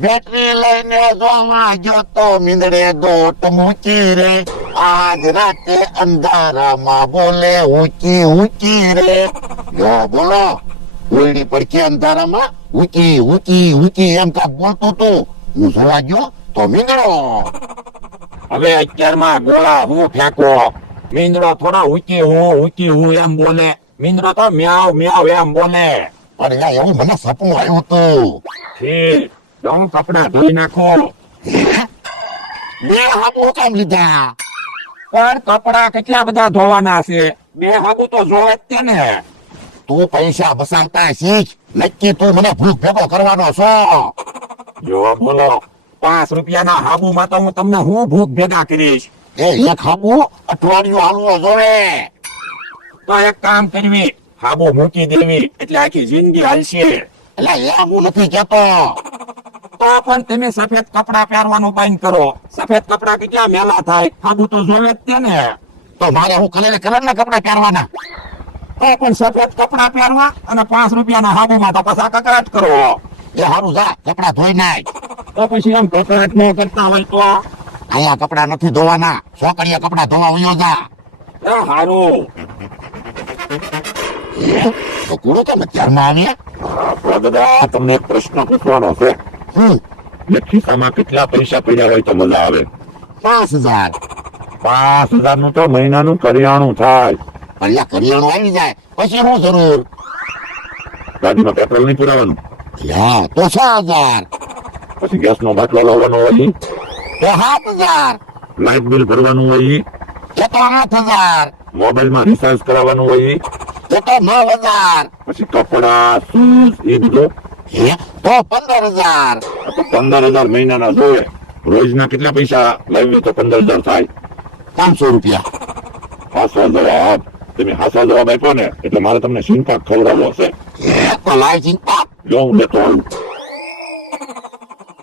Battery લઈને જોવા ગયો તો મીંદડે દોટ મૂકી રે, આજ રાતે અંધારામાં બોલે ઊંચી ઊંચી રે. જો બોલો, ઓયડી પડખે અંધારામાં ઊંચી ઊંચી ઊંચી એમ કાંક બોલતું તું. હું જોવા ગયો તો મીંદડો. હવે અત્યારમાં ગોળા હું ફેંકો. મીંદડો થોડા ઊંચી હું એમ બોલે. મીંદડો તો મ્યાવ મ્યાવ એમ બોલે. અરે યાર, એવું મને સપનું આવ્યું હતું. ઠીક, જાઉં કપડા ધોઈ નાખો. બે હાબુ કેમ લીધા? પણ કપડા કેટલા બધા ધોવાના છે, બે હાબુ તો જોવે જ તે ને. તું પૈસા બસાવતા શીખ, નક્કી તું મને ભૂખ ભેગો કરવાનો છો. જો બોલો, 5 રૂપિયાના હાબુમાં તો હું તમને હું ભૂખ ભેગા કરીશ. એક હાબુ અઠવાડિયું હાલવો જોવે. તો એક કામ કરવી, હાબુ મૂકી દેવી એટલે આખી જિંદગી હાલશે. એટલે એ હું નથી કેતો. તો પણ તમે સફેદ કપડા પહેરવાનું બંધ કરો. સફેદ કપડા કેટલા મેલા થાય, હાબુ તો જોવે જ તે ને. તો મારે હું કલરના કપડા પહેરવાના? તો પણ સફેદ કપડા પહેરવા અને 5 રૂપિયાના હાબુમાં તો પાછા કકડાટ કરો. એ હારું, જા કપડા ધોઈ નાખ. તો પછી એમ કકડાટ ન કરતા હોય તો અહીંયા કપડા નથી ધોવાના, છોકરીએ કપડા ધોવા વયો જા. એ હારું. તો કુડો કેમ અત્યારમાં આવ્યા? દાદા, તમને એક પ્રશ્ન પૂછવાનો છે. ખિસ્સામાં કેટલા પૈસા પડ્યા હોય તો મજા આવે? 5000. 5000 નું તો મહિનાનું કરિયાણું થાય. અહીંયા કરિયાણું આવી જાય પછી શું જરૂર? ગાડીમાં પેટ્રોલ નહીં પુરાવાનું? યા તો 6000. પછી ગેસ નો બાટલો લાવવાનો હોય તો 7000. લાઇટ બિલ ભરવાનું હોય તો 8000. મોબાઈલ માં રિચાર્જ કરાવવાનું હોય તો 9000. પછી કપડા શૂઝ એ બધું તો 15000. તો 15000 મહિનાના જોઈએ. રોજના કેટલા પૈસા લાવીએ તો 15000 થાય? 500 રૂપિયા. હાસો જવાબ. તમે હાસો જવાબ આપ્યો ને એટલે મારે તમને સિંપાક ખવડાવવો છે. તો લાય સિંપાક. જો હું લેતો આવું.